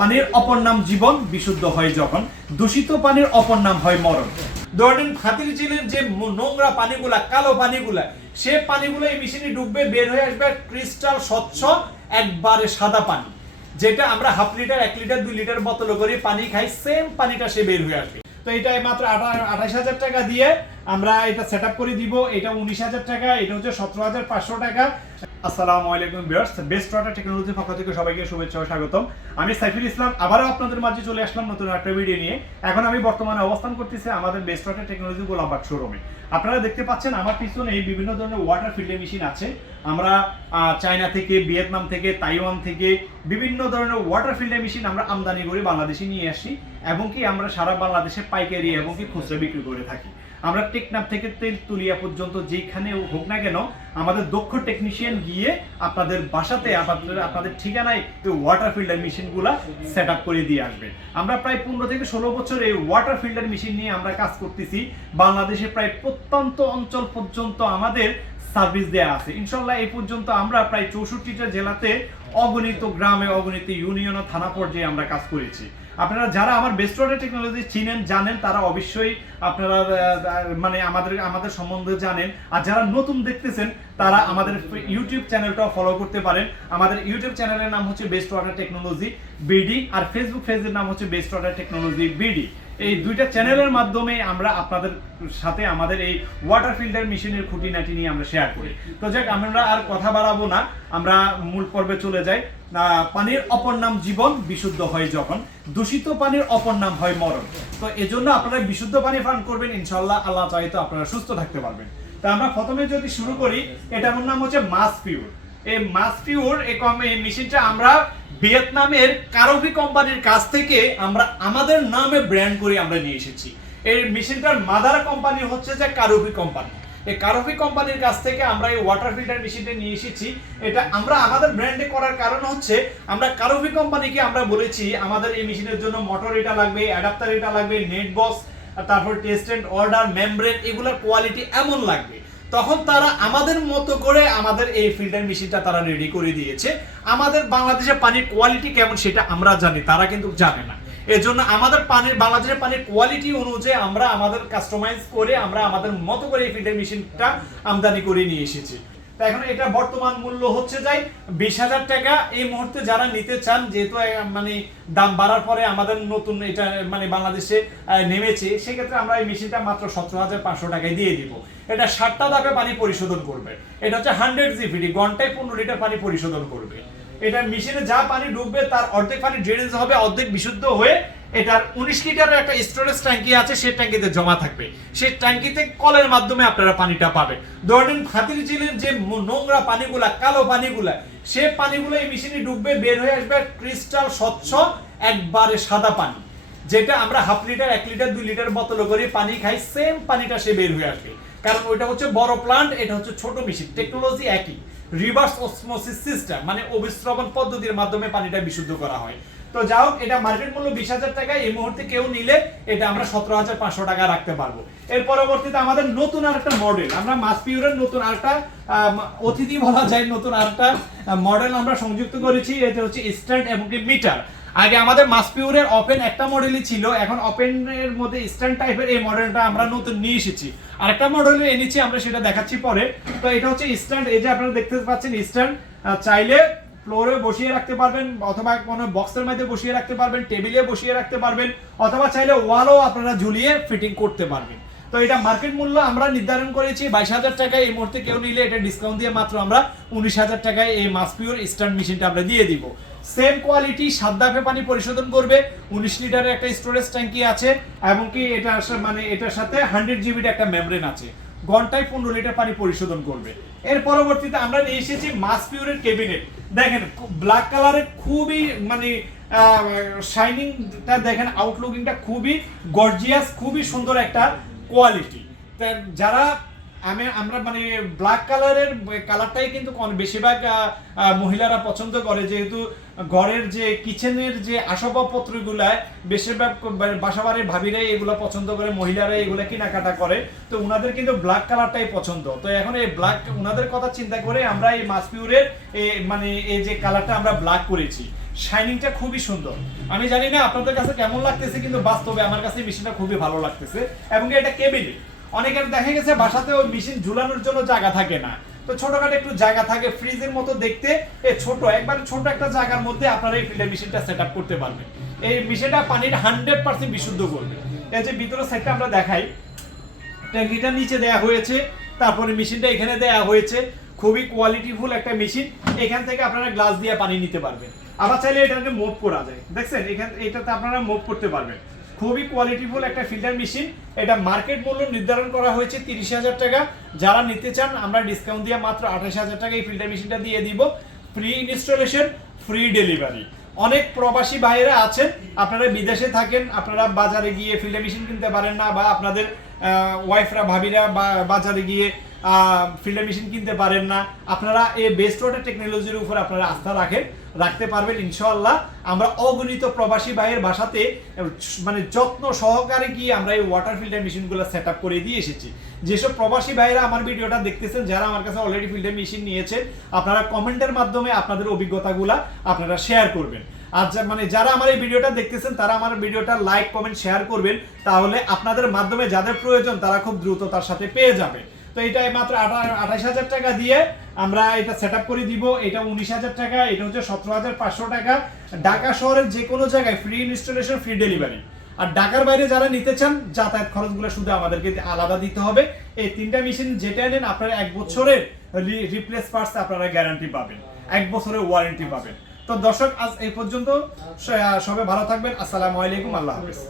পানির অপর নাম জীবন, বিশুদ্ধ হয় যখন। দূষিত পানির অপর নাম হয় মরণ। ধরেন হাতির ঝিলের যে নোংরা পানিগুলা, কালো পানিগুলা, সে পানিগুলো এই মেশিনে ডুববে, বের হয়ে আসবে ক্রিস্টাল স্বচ্ছ, একবারে সাদা পানি। যেটা আমরা হাফ লিটার, এক লিটার, দুই লিটার বোতল করে পানি খাই সেম পানিটা সে বের হয়ে আসবে। তো এটা মাত্র আঠাশ হাজার টাকা দিয়ে আমরা এটা সেট করে দিব, এটা উনিশ হাজার টাকা, এটা হচ্ছে সতেরো হাজার পাঁচশো টাকা। আসসালামু আলাইকুম ভিউয়ার্স, বেস্ট ওয়াটার টেকনোলজির পক্ষ থেকে সবাইকে শুভেচ্ছা ও স্বাগতম। আমি সাইফুল ইসলাম, আবারও আপনাদের মাঝে চলে আসলাম নতুন একটা ভিডিও নিয়ে। এখন আমি বর্তমানে অবস্থান করতেছি আমাদের বেস্ট ওয়াটার টেকনোলজি গোলামবাগ শোরুমে আপনারা দেখতে পাচ্ছেন আমার পিছনে এই বিভিন্ন ধরনের ওয়াটার ফিল্টার মেশিন আছে। আমরা চায়না থেকে, ভিয়েতনাম থেকে, তাইওয়ান থেকে বিভিন্ন ধরনের ওয়াটার ফিল্টার মেশিন আমরা আমদানি করে বাংলাদেশে নিয়ে আসি এবং কি আমরা সারা বাংলাদেশে পাইকারি এবং কি খুচরা বিক্রি করে থাকি। আমরা টেকনাফ থেকে তেল তুলিয়া পর্যন্ত যেখানে হোক না কেন, আমাদের দক্ষ টেকনিশিয়ান গিয়ে আপনাদের বাসাতে, আপনাদের আপনাদের ঠিকানায় এই ওয়াটার ফিল্টার মেশিনগুলা সেট আপ করে দিয়ে আসবে। আমরা প্রায় পনেরো থেকে ষোলো বছর এই ওয়াটার ফিল্টার মেশিন নিয়ে আমরা কাজ করতেছি। বাংলাদেশে প্রায় প্রত্যন্ত অঞ্চল পর্যন্ত আমাদের সার্ভিস দেয়া আছে। ইনশাল্লাহ এই পর্যন্ত আমরা প্রায় চৌষট্টিটা জেলাতে অগণিত গ্রামে অগণিত ইউনিয়ন ও থানা পর্যায়ে আমরা কাজ করেছি। আপনারা যারা আমার বেস্ট ওয়াটার টেকনোলজি চিনেন, জানেন, তারা অবশ্যই আপনারা মানে আমাদের আমাদের সম্বন্ধে জানেন। আর যারা নতুন দেখতেছেন, তারা আমাদের ইউটিউব চ্যানেলটাও ফলো করতে পারেন। আমাদের ইউটিউব চ্যানেলের নাম হচ্ছে বেস্ট ওয়াটার টেকনোলজি বিডি আর ফেসবুক পেজের নাম হচ্ছে বেস্ট ওয়াটার টেকনোলজি বিডি এই দুইটা চ্যানেলের মাধ্যমে আমরা আপনাদের সাথে আমাদের এই ওয়াটার ফিল্টার মেশিনের খুঁটিনাটি নিয়ে আমরা শেয়ার করি। তো যাক, আমরা আর কথা বাড়াবো না। আমরা মূল পর্বে চলে যাই। পানির অপর নাম জীবন, বিশুদ্ধ হয় যখন। দূষিত পানির অপর নাম হয় মরণ। তো এজন্য আপনারা বিশুদ্ধ পানি পান করবেন ইনশাল্লাহ আল্লাহ চাইতো আপনারা সুস্থ থাকতে পারবেন। তা আমরা প্রথমে যদি শুরু করি, এটার নাম হচ্ছে মাস পিউর। এই মাস পিউর, এই মেশিনটা আমরা ভিয়েতনামের কারোভি কোম্পানির কাছ থেকে আমরা আমাদের নামে ব্র্যান্ড করে আমরা নিয়ে এসেছি। এই মেশিনটার মাদার কোম্পানি হচ্ছে যে কারোভি কোম্পানি। এই কারোভি কোম্পানির কাছ থেকে আমরা এই ওয়াটার ফিল্টার মেশিনটা নিয়ে এসেছি। এটা আমরা আমাদের ব্র্যান্ডে করার কারণ হচ্ছে, আমরা কারোভি কোম্পানিকে আমরা বলেছি, আমাদের এই মেশিনের জন্য মোটর এটা লাগবে অ্যাডাপ্টার এটা লাগবে নেট বক্স তারপর টেস্ট অর্ডার মেমব্রেন এগুলোর কোয়ালিটি এমন লাগবে। তখন তারা আমাদের মতো করে আমাদের এই ফিল্টার মেশিনটা তারা রেডি করে দিয়েছে। আমাদের বাংলাদেশের পানির কোয়ালিটি কেমন সেটা আমরা জানি, তারা কিন্তু জানে না। এর জন্য আমাদের পানির, বাংলাদেশের পানির কোয়ালিটি অনুযায়ী আমরা আমাদের কাস্টমাইজ করে আমরা আমাদের মতো করে এই ফিল্টার মেশিনটা আমদানি করে নিয়ে এসেছি। এখন এটা বর্তমান মূল্য হচ্ছে যাই বিশ হাজার টাকা। এই মুহূর্তে যারা নিতে চান, যেহেতু মানে দাম বাড়ার পরে আমাদের নতুন এটা মানে বাংলাদেশে নেমেছে, সেক্ষেত্রে আমরা এই মেশিনটা মাত্র সতেরো হাজার পাঁচশো টাকায় দিয়ে দিব। এটা ষাটটা দাপে পানি পরিশোধন করবে। এটা হচ্ছে হান্ড্রেড জিপিডি, ঘন্টায় পনেরো লিটার পানি পরিশোধন করবে। এটা মেশিনে যা পানি ডুববে তার অর্ধেক পানি ড্রেনেজ হবে, অর্ধেক বিশুদ্ধ হয়ে এটার উনিশ লিটারের একটা স্টোরেজ ট্যাঙ্কি আছে, সেই ট্যাঙ্কিতে জমা থাকবে। সেই ট্যাঙ্কিতে কলের মাধ্যমে আপনারা পানিটা পাবেন। ধরেন হাতির ঝিলের যে নোংরা পানিগুলা, কালো পানিগুলা, সে পানিগুলো এই মেশিনে ডুববে, বের হয়ে আসবে ক্রিস্টাল স্বচ্ছ, একবারে সাদা পানি। যেটা আমরা হাফ লিটার, এক লিটার, দুই লিটার বোতল করে পানি খাই সেম পানিটা সে বের হয়ে আসবে। কারণ ওইটা হচ্ছে বড় প্লান্ট এটা হচ্ছে ছোট মেশিন টেকনোলজি একই। রিভার্স অসমোসিস সিস্টেম মানে অবিশ্রবণ পদ্ধতির মাধ্যমে পানিটা বিশুদ্ধ করা হয়। তো যাই হোক, এটা মার্কেট মূল্য বিশ হাজার টাকায় এই মুহূর্তে কেউ নিলে এটা আমরা সতেরো হাজার পাঁচশো টাকা রাখতে পারব। এর পরবর্তীতে আমাদের নতুন আরেকটা মডেল আমরা মাস পিউরের নতুন আরেকটা অতিথি বলা যায় নতুন আরেকটা মডেল আমরা সংযুক্ত করেছি, এটা হচ্ছে স্ট্যান্ড এবং মিটার আগে আমাদের মাসপিউরের ওপেন একটা মডেলই ছিল, এখন ওপেন এর মধ্যে স্ট্যান্ড টাইপের এই মডেলটা আমরা নতুন নিয়ে এসেছি। আরেকটা মডেল এনেছি, আমরা সেটা দেখাচ্ছি পরে। তো এটা হচ্ছে স্ট্যান্ড এই যে আপনারা দেখতে পাচ্ছেন স্ট্যান্ড চাইলে ফ্লোরে বসিয়ে রাখতে পারবেন, অথবা কোনো বক্সের মধ্যে বসিয়ে রাখতে পারবেন টেবিলে বসিয়ে রাখতে পারবেন, অথবা চাইলে ওয়ালও আপনারা ঝুলিয়ে ফিটিং করতে পারবেন। তো এটা মার্কেট মূল্য আমরা নির্ধারণ করেছি, বাইশ হাজার টাকায় এই মুহূর্তে কেউ নিলে এটা ডিসকাউন্ট দিয়ে মাত্র আমরা উনিশ হাজার টাকায় এই মাসপিওর স্ট্যান্ড মেশিনটা আমরা দিয়ে দিব। সেম কোয়ালিটি সাত দাপে পানি পরিশোধন করবে, উনিশ লিটারের একটা স্টোরেজ ট্যাঙ্কি আছে, এবং কি এটা মানে এটার সাথে হান্ড্রেড জিবির একটা মেমব্রেন আছে। ঘন্টায় পনেরো লিটার পানি পরিশোধন করবে। এর পরবর্তীতে আমরা নিয়ে এসেছি মাস পিউরের কেবিনেট দেখেন ব্ল্যাক কালারে খুবই মানে শাইনিংটা দেখেন আউটলুকিংটা খুবই গর্জিয়াস খুবই সুন্দর একটা কোয়ালিটি যারা আমি, আমরা মানে ব্ল্যাক কালারের কালারটাই কিন্তু বেশিরভাগ মহিলারা পছন্দ করে। যেহেতু ঘরের যে কিচেনের যে আসবাবপত্রগুলা, বেশিরভাগ বাসাবাড়ির ভাবিরাই এগুলো পছন্দ করে, মহিলারা এগুলো কেনাকাটা করে। তো উনাদের কিন্তু ব্ল্যাক কালারটাই পছন্দ। তো এখন এই ব্ল্যাক উনাদের কথা চিন্তা করে আমরা এই মাসপিউরের মানে এই যে কালারটা আমরা ব্ল্যাক করেছি। শাইনিংটা খুবই সুন্দর। আমি জানি না আপনাদের কাছে কেমন লাগতেছে, কিন্তু বাস্তবে আমার কাছে মেশিনটা খুবই ভালো লাগতেছে। এবং এটা কেবিনে। অনেকের দেখা গেছে বাসাতে ওই মেশিন ঝুলানোর জন্য জায়গা থাকে না। তো ছোটখাটো একটু জায়গা থাকে ফ্রিজের মতো দেখতে, এ ছোট, একবার ছোট একটা জায়গার মধ্যে আপনারা এই ফিল্টার মেশিনটা সেট করতে পারবেন। এই মেশিনটা পানির হান্ড্রেড পার্সেন্ট বিশুদ্ধ করবে। এই যে ভিতরের সাইডটা আমরা দেখাই, ট্যাঙ্কিটা নিচে দেয়া হয়েছে, তারপরে মেশিনটা এখানে দেয়া হয়েছে। খুবই কোয়ালিটিফুল একটা মেশিন, এখান থেকে আপনারা গ্লাস দিয়ে পানি নিতে পারবেন। আবার চাইলে এটাকে মুভ করা যায়। দেখছেন? এখান, এটাতে আপনারা মুভ করতে পারবেন। খুবই কোয়ালিটিফুল একটা ফিল্টার মেশিন এটা মার্কেট মূল্য নির্ধারণ করা হয়েছে তিরিশ হাজার টাকা। যারা নিতে চান, আমরা ডিসকাউন্ট দিয়ে মাত্র আঠাশ হাজার টাকা এই ফিল্টার মেশিনটা দিয়ে দিব। ফ্রি ইনস্টলেশন ফ্রি ডেলিভারি অনেক প্রবাসী ভাইয়েরা আছেন, আপনারা বিদেশে থাকেন, আপনারা বাজারে গিয়ে ফিল্টার মেশিন কিনতে পারেন না, বা আপনাদের ওয়াইফরা ভাবিরা বা বাজারে গিয়ে ফিল্টার মেশিন কিনতে পারেন না। আপনারা এই বেস্ট ওয়াটার টেকনোলজির উপর আপনারা আস্থা রাখেন, রাখতে পারবেন ইনশাআল্লাহ। আমরা অগণিত প্রবাসী ভাইয়ের বাসাতে মানে যত্ন সহকারে গিয়ে আমরা এই ওয়াটার ফিল্টার মেশিনগুলো সেট আপ করে দিয়ে এসেছি। যেসব প্রবাসী ভাইয়েরা আমার ভিডিওটা দেখতেছেন, যারা আমার কাছে অলরেডি ফিল্টার মেশিন নিয়েছেন, আপনারা কমেন্টের মাধ্যমে আপনাদের অভিজ্ঞতাগুলা আপনারা শেয়ার করবেন। আর মানে যারা আমার এই ভিডিওটা দেখতেছেন, তারা আমার ভিডিওটা লাইক কমেন্ট শেয়ার করবেন, তাহলে আপনাদের মাধ্যমে যাদের প্রয়োজন, তারা খুব দ্রুত তার সাথে পেয়ে যাবে। তো এটা মাত্র আঠাশ হাজার টাকা দিয়ে আমরা এটা সেট করে দিব। এটা উনিশ হাজার টাকা, এটা হচ্ছে সতেরো হাজার পাঁচশো টাকা। ঢাকা শহরের যে কোনো জায়গায় ফ্রি ইনস্টলেশন ফ্রি ডেলিভারি আর ঢাকার বাইরে যারা নিতে চান, যাতায়াত খরচগুলো শুধু আমাদেরকে আলাদা দিতে হবে। এই তিনটা মেশিন যেটা নেন, আপনারা এক বছরের রিপ্লেস পার্টস আপনারা গ্যারান্টি পাবেন। এক বছরের ওয়ারেন্টি পাবেন। তো দর্শক, আজ এই পর্যন্ত সবাই ভালো থাকবেন। আসসালামু আলাইকুম, আল্লাহ হাফেজ।